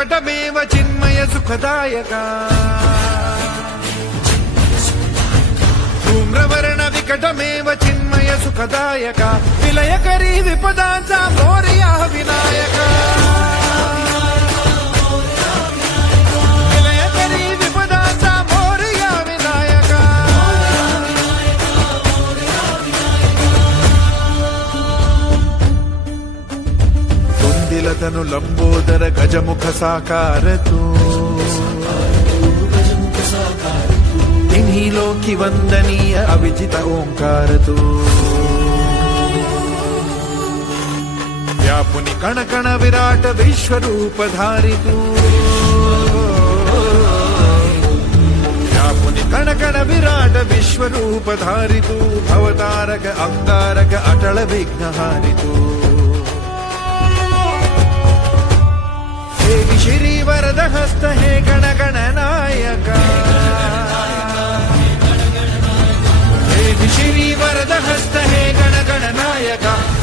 వెంకటమేవ చిన్మయ సుఖదాయక ధూమ్రవర్ణ వికటమేవ చిన్మయ సుఖదాయక విలయకరీ విపదాంత గౌరయ వినాయక ತನು ಲಂಬೋದರ ಗಜ ಮುಖ ಸಾಕಾರಲೋಕಿ ವಂದನೀಯ ಅಭಿಜಿತ ವ್ಯಾಪುನಿ ಕಣಕಣ ವಿರ ವಿಶ್ವಪಧಾರಿತ ವ್ಯಾಪು ಕಣಕಣ ವಿರಟ ವಿಶ್ವೂಪ ಧಾರಿತು ಅವತಾರಕ ಅಂಗಾರಕ ಅಟಳ ವಿಘ್ನ ಹಾರಿತು pegar.